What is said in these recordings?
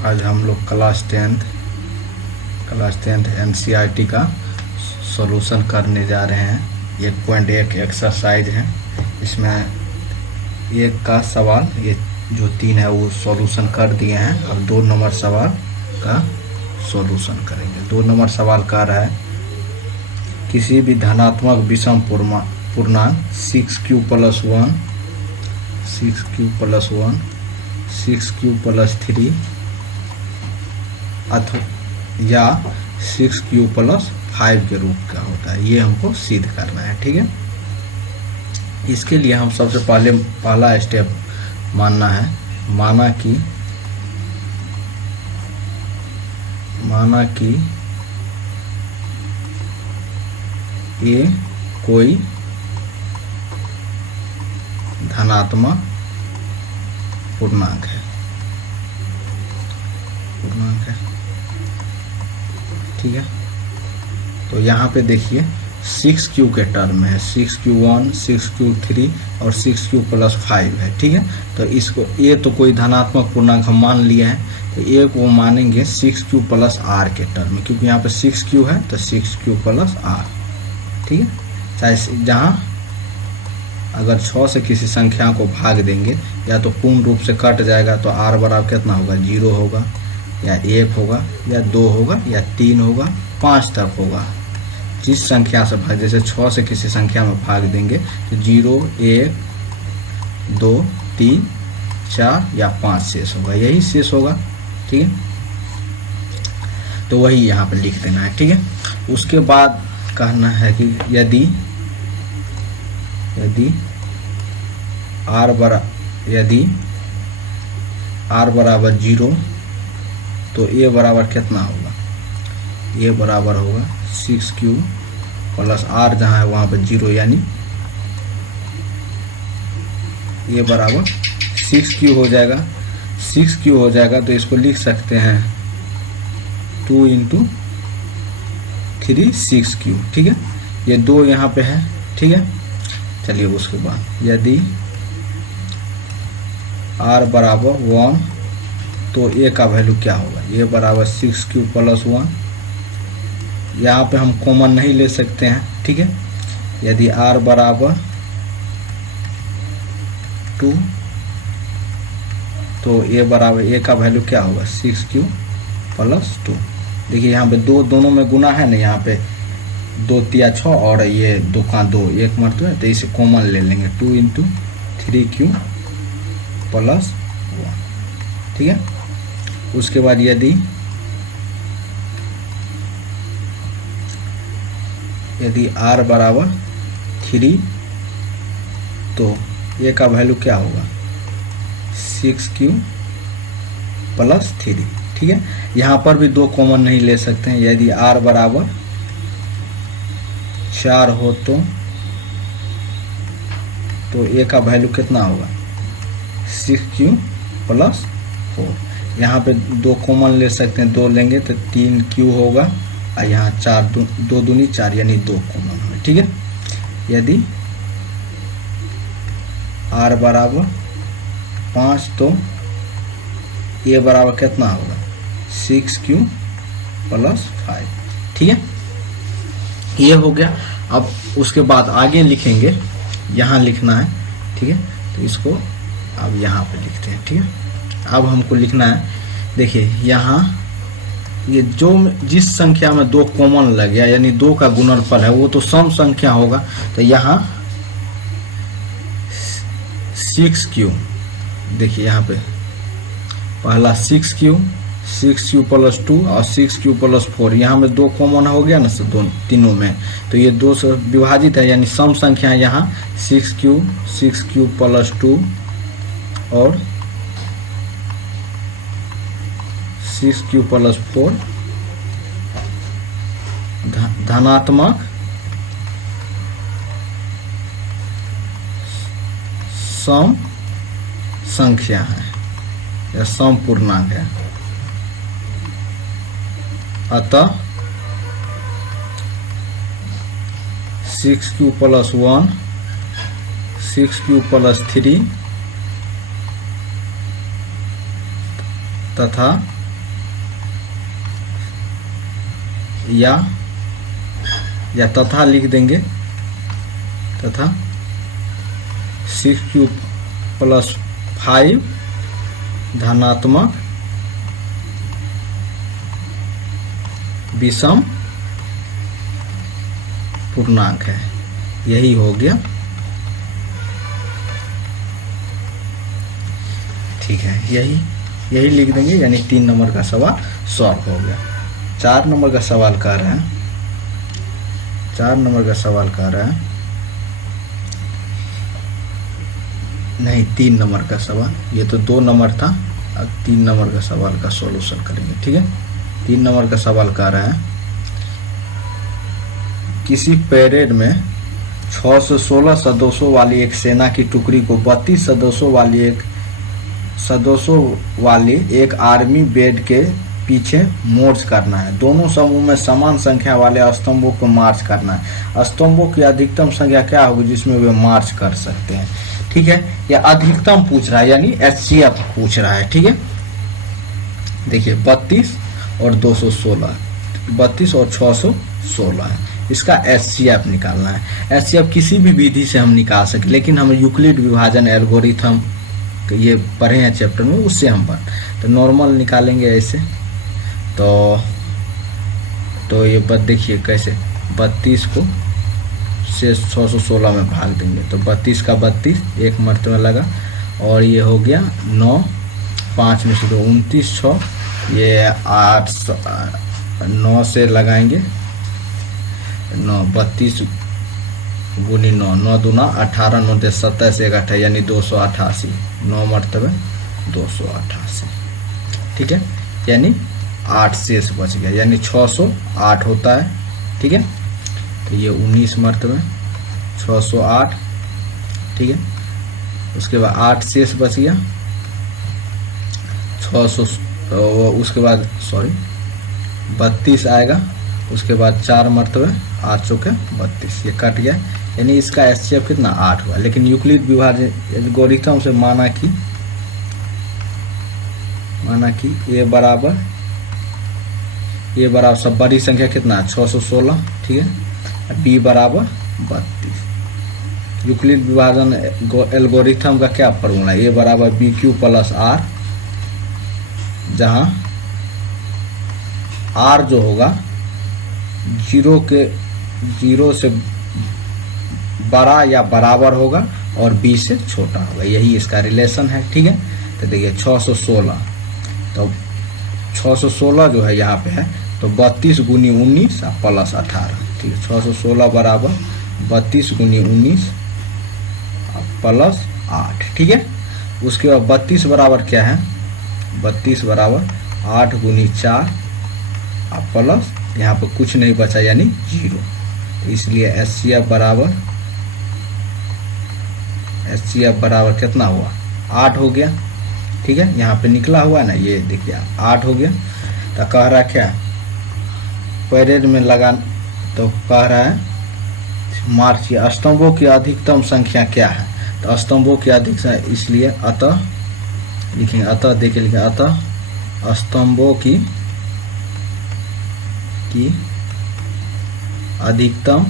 आज हम लोग क्लास टेंथ NCERT का सॉल्यूशन करने जा रहे हैं। 1.1 एक्सरसाइज है, इसमें एक का सवाल ये जो 3 है वो सॉल्यूशन कर दिए हैं। अब 2 नंबर सवाल का सॉल्यूशन करेंगे। 2 नंबर सवाल कह रहा है किसी भी धनात्मक विषम पूर्णांक 6q + 1 6q + 1 6q + 3 या 6q + 5 के रूप का होता है। ये हमको सिद्ध करना है, ठीक है। इसके लिए हम सबसे पहला स्टेप मानना है, माना कि ये कोई धनात्मक पूर्णांक है, ठीक है। तो यहाँ पे देखिए 6q के टर्म में है, 6q1 6q3 और 6q + 5 है, ठीक है। तो इसको ये तो कोई धनात्मक पूर्णांक हम मान लिए हैं, तो ये को मानेंगे 6q + r के टर्म में, क्योंकि यहाँ पे 6q है तो 6q + r, ठीक है। चाहे जहाँ अगर 6 से किसी संख्या को भाग देंगे या तो पूर्ण रूप से कट जाएगा तो r बराबर कितना होगा, 0 होगा या 1 होगा या 2 होगा या 3 होगा, 5 तक होगा। जिस संख्या से भाग, जैसे 6 से किसी संख्या में भाग देंगे तो 0 1 2 3 4 या 5 शेष होगा, यही शेष होगा, ठीक है। तो वही यहाँ पे लिख देना है, ठीक है। उसके बाद कहना है कि यदि r बराबर 0 तो a बराबर कितना होगा, a बराबर होगा 6q + r, जहाँ है वहाँ पे 0, यानी a बराबर 6q हो जाएगा। 6q हो जाएगा तो इसको लिख सकते हैं 2 × 3 6q, ठीक है। ये 2 यहाँ पे है, ठीक है। चलिए उसके बाद यदि r बराबर 1 तो a का वैल्यू क्या होगा, a बराबर 6q + 1। यहाँ पे हम कॉमन नहीं ले सकते हैं, ठीक है। यदि r बराबर 2 तो a बराबर a का वैल्यू क्या होगा, 6q + 2। देखिए यहाँ पे दोनों में गुना है ना, यहाँ पे 2 × 6 और ये 2 का 2 एक मरतबा है, तो इसे कॉमन ले लेंगे 2 × 3q + 1, ठीक है। उसके बाद यदि r बराबर 3 तो a का वैल्यू क्या होगा, 6q + 3, ठीक है। यहाँ पर भी 2 कॉमन नहीं ले सकते हैं। यदि r बराबर 4 हो तो a का वैल्यू कितना होगा, 6q + 4। यहाँ पे 2 कॉमन ले सकते हैं, 2 लेंगे तो 3q होगा और यहाँ 2 दूनी 4 यानी 2 कॉमन हो, ठीक है। यदि r बराबर 5 तो a बराबर कितना होगा, 6q + 5, ठीक है। ये हो गया। अब उसके बाद आगे लिखेंगे, यहाँ लिखना है, ठीक है। तो इसको अब यहाँ पे लिखते हैं, ठीक है। अब हमको लिखना है, देखिए यहाँ ये जो जिस संख्या में 2 कॉमन लग गया यानी 2 का गुणनफल है वो तो सम संख्या होगा। तो यहाँ 6q, देखिए यहाँ पे पहला 6q + 2 और 6q + 4, यहाँ में 2 कॉमन हो गया ना, तीनों में, तो ये 2 से विभाजित है यानी सम संख्या है यहाँ 6q + 2 और 6q + 4 धनात्मक सम संख्या है या सम पूर्णांक है। अतः 6q + 1 6q + 3 तथा या तथा लिख देंगे, तथा 6 क्यूब प्लस 5 धनात्मक विषम पूर्णांक है। यही हो गया, ठीक है, यही लिख देंगे, यानी 3 नंबर का सवाल सॉल्व हो गया। 4 नंबर का सवाल कह रहे हैं, 4 नंबर का सवाल कह रहे हैं, नहीं 3 नंबर का सवाल, ये तो 2 नंबर था, अब 3 नंबर का सवाल का सॉल्यूशन करेंगे, ठीक है। 3 नंबर का सवाल कह रहे हैं, किसी परेड में 6 से 16 सदस्यों वाली एक सेना की टुकड़ी को 32 सदस्यों वाली एक आर्मी बेड के पीछे मोर्च करना है। दोनों समूह में समान संख्या वाले स्तंभों को मार्च करना है। स्तंभों की अधिकतम संख्या क्या होगी जिसमें वे मार्च कर सकते हैं, ठीक है। यह अधिकतम पूछ रहा है, यानी HCF पूछ रहा है, ठीक है। देखिए 32 और 216, 32 और 616 है, इसका HCF निकालना है। HCF किसी भी विधि से हम निकाल सके, लेकिन हम यूक्लिड विभाजन एल्गोरिथम ये पढ़े हैं चैप्टर में, उससे हम तो नॉर्मल निकालेंगे ऐसे। तो ये देखिए कैसे, 32 को से 616 में भाग देंगे, तो 32 का 32 एक मर्तबा लगा, और ये हो गया 9, 5 में से 2 29, 6 ये 8 9 से लगाएंगे 9, 32 गुनी 9, 9 दूना 18, 9 दे 27, 1 8, यानी 288, 9 मरतबे 288, ठीक है, यानी 8 शेष बच गया, यानी 608 होता है, ठीक है। तो ये 19 मरतबे 608, ठीक है। उसके बाद 8 शेष बच गया, 600, उसके बाद 32 आएगा, उसके बाद 4 मरतबे 8 चौके 32, ये कट गया, यानी इसका HCF कितना 8 हुआ। लेकिन यूक्लिड विभाजन एल्गोरिथम से माना कि ए बराबर सब बड़ी संख्या कितना 616, ठीक है, B बराबर 32। यूक्लिड विभाजन एल्गोरिथम का क्या फॉर्मूला है, A बराबर BQ प्लस R, जहां R जो होगा 0 से बड़ा या बराबर होगा और B से छोटा होगा, यही इसका रिलेशन है, ठीक है। तो देखिए 616, तो 616 जो है यहाँ पे है, तो 32 गुनी 19 प्लस 18, ठीक है। 616 बराबर 32 गुनी 19 प्लस 8, ठीक है। उसके बाद 32 बराबर क्या है, 32 बराबर 8 गुनी 4 प्लस, यहाँ पर कुछ नहीं बचा यानी 0, तो इसलिए HCF बराबर कितना हुआ 8 हो गया, ठीक है। यहाँ पे निकला हुआ ना, ये देखिए 8 हो गया। तो कह रहा क्या, परेड में लगा, तो कह रहा है मार्च की स्तंभों की अधिकतम संख्या क्या है, तो स्तंभों की अधिकतम, इसलिए अतः लिखेंगे, अतः देखिए लिखेंगे, अतः स्तंभों की अधिकतम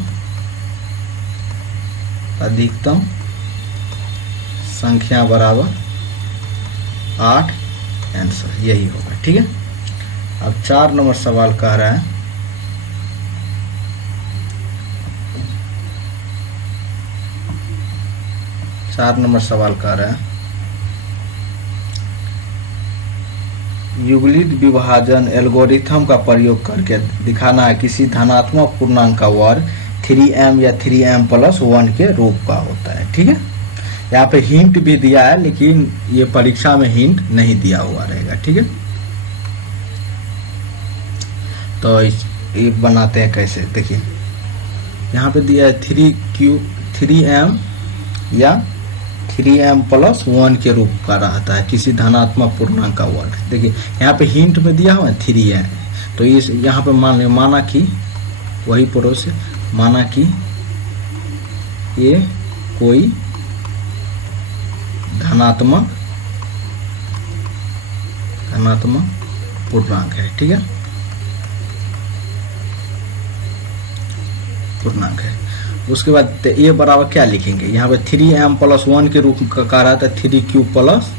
संख्या बराबर 8, आंसर यही होगा, ठीक है। अब 4 नंबर सवाल कह रहा है, यूक्लिड विभाजन एल्गोरिथम का प्रयोग करके दिखाना है किसी धनात्मक पूर्णांक का वर्ग 3m या 3m प्लस 1 के रूप का होता है, ठीक है। यहाँ पे हिंट भी दिया है, लेकिन ये परीक्षा में हिंट नहीं दिया हुआ रहेगा, ठीक है। तो ये बनाते हैं कैसे, देखिए यहाँ पे दिया है 3m या 3m प्लस 1 के रूप का रहता है किसी धनात्मक पूर्णांक का वर्ग। देखिए यहाँ पे हिंट में दिया हुआ है 3m, तो इस यहाँ पे माना कि वही प्रोसेस, माना कि ये कोई धनात्मक पूर्णांक है, ठीक है। पूर्णांक है। उसके बाद ये बराबर क्या लिखेंगे, यहाँ पे 3m प्लस 1 के रूप का आ रहा था 3q प्लस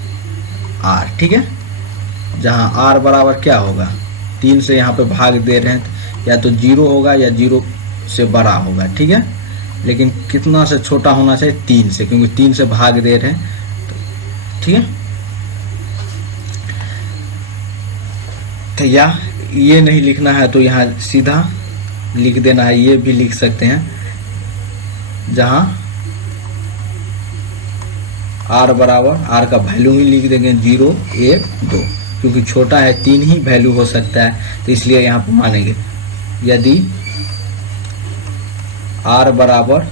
r, ठीक है। जहाँ r बराबर क्या होगा, 3 से यहाँ पे भाग दे रहे हैं, या तो 0 होगा या 0 से बड़ा होगा, ठीक है। लेकिन कितना से छोटा होना चाहिए, 3 से, क्योंकि 3 से भाग दे रहे हैं, तो ठीक है। तो या ये नहीं लिखना है तो यहाँ सीधा लिख देना है, ये भी लिख सकते हैं, जहाँ r बराबर, r का वैल्यू ही लिख देंगे 0, 1, 2, क्योंकि छोटा है 3 ही वैल्यू हो सकता है, तो इसलिए यहाँ पर मानेंगे। यदि r बराबर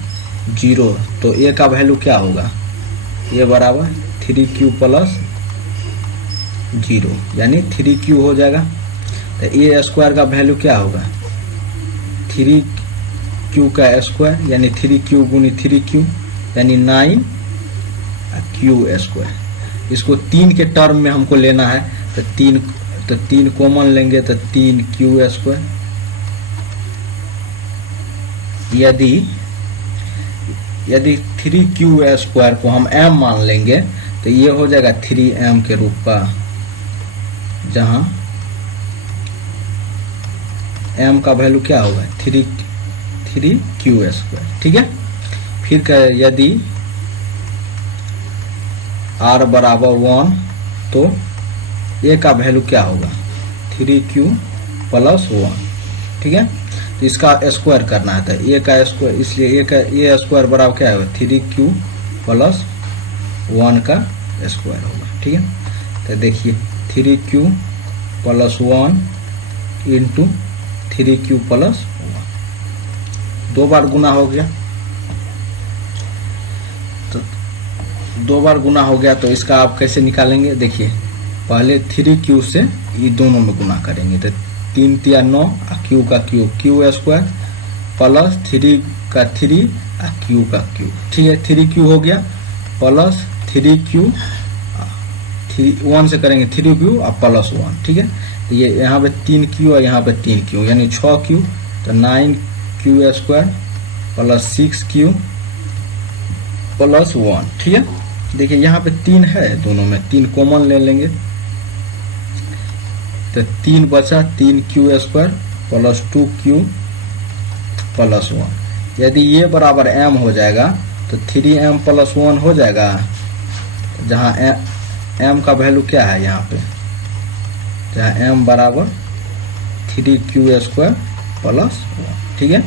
0 तो a का वैल्यू क्या होगा, a बराबर 3q प्लस 0, यानी 3q हो जाएगा। तो a स्क्वायर का वैल्यू क्या होगा, 3q का स्क्वायर, यानी 3q गुनी 3q, यानी 9q स्क्वायर। इसको 3 के टर्म में हमको लेना है, तो 3 कॉमन लेंगे तो 3q स्क्वायर। यदि 3q स्क्वायर को हम m मान लेंगे तो ये हो जाएगा 3m के रूप का, जहां m का वैल्यू क्या होगा, 3q स्क्वायर, ठीक है। फिर यदि r बराबर 1 तो a का वैल्यू क्या होगा, 3q प्लस 1, ठीक है। तो इसका स्क्वायर करना है, तो a का स्क्वायर, इसलिए a स्क्वायर बराबर क्या होगा, 3q प्लस 1 का स्क्वायर होगा, ठीक है। तो देखिए 3q plus 1 into 3q plus 1, 2 बार गुना हो गया। तो 2 बार गुना हो गया, तो इसका आप कैसे निकालेंगे, देखिए पहले 3q से ये दोनों में गुना करेंगे, तो 3 तिया 9, q का q स्क्वायर प्लस 3 का 3 q का q, ठीक है। 3q हो गया प्लस 3q, 1 से करेंगे 3q और प्लस 1, ठीक है। तो ये यहाँ पे 3q और यहाँ पे 3q, यानी 6q, तो 9q square plus 6q plus 1, ठीक है। देखिए यहाँ पे 3 है, दोनों में 3 कॉमन ले लेंगे, तो 3 बचा, 3q square plus 2q plus 1। यदि ये बराबर m हो जाएगा तो 3m प्लस 1 हो जाएगा, जहाँ m का वैल्यू क्या है यहाँ पे, जहाँ m बराबर 3q स्क्वायर प्लस 1, ठीक है।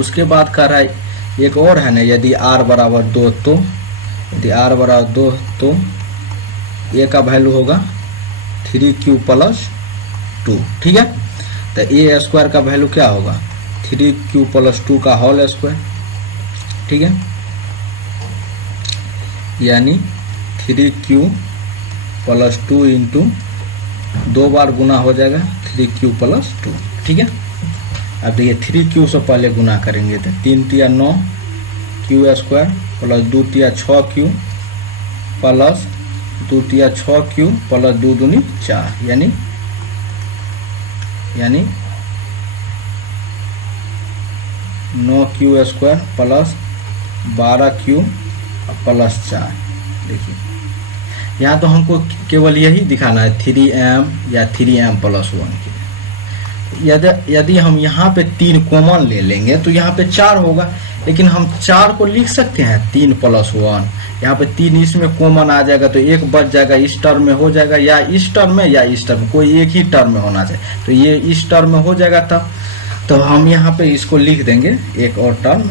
उसके बाद कर रहा है एक और है ना, यदि r बराबर 2 तो, यदि r बराबर 2 तो a का वैल्यू होगा 3q प्लस 2, ठीक है। तो a स्क्वायर का वैल्यू क्या होगा, 3q प्लस 2 का होल स्क्वायर, ठीक है, यानी 3q प्लस 2 इंटू 2 बार गुना हो जाएगा 3q प्लस 2, ठीक है। अब देखिए 3q से पहले गुना करेंगे, तो 3 तिया 9 q स्क्वायर प्लस 2 तिया 6q प्लस 2 तिया 6q प्लस 2 दूनी 4, यानी 9q square plus 12q plus 4। देखिए यहाँ तो हमको केवल यही दिखाना है 3m या 3m प्लस 1 के। यदि हम यहाँ पे 3 कॉमन ले लेंगे तो यहाँ पे 4 होगा, लेकिन हम 4 को लिख सकते हैं 3 प्लस 1, यहाँ पे 3 इसमें कॉमन आ जाएगा तो 1 बच जाएगा, इस टर्म में हो जाएगा, या इस टर्म में या इस टर्म में, कोई एक ही टर्म में होना चाहिए, तो ये इस टर्म में हो जाएगा। तब तो हम यहाँ पे इसको लिख देंगे एक और term,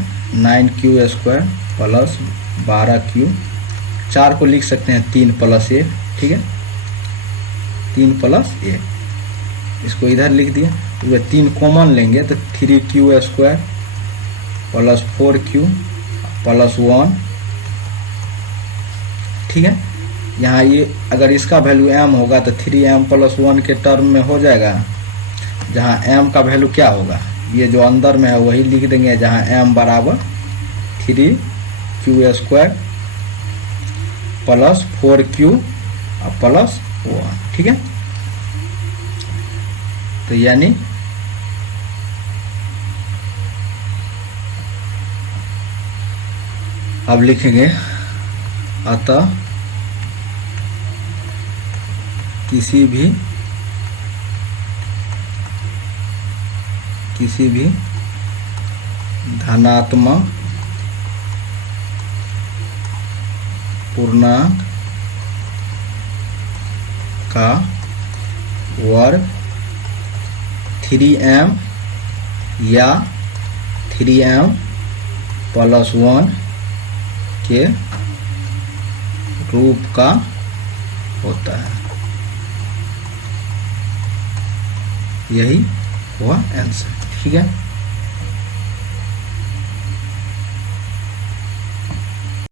9q square plus 12q, 4 को लिख सकते हैं 3 प्लस 1, ठीक है, 3 प्लस 1, इसको इधर लिख दिया। तो 3 कॉमन लेंगे तो 3q square plus 4q plus 1, ठीक है। यहाँ ये अगर इसका वैल्यू m होगा तो 3m प्लस 1 के टर्म में हो जाएगा, जहाँ m का वैल्यू क्या होगा, ये जो अंदर में है वही लिख देंगे, जहाँ m बराबर 3q square plus 4q plus 1, ठीक है। तो यानी अब लिखेंगे अतः किसी भी धनात्मक पूर्णांक का वर्ग 3m या 3m + 1 के रूप का होता है। यही हुआ आंसर। ठीक है।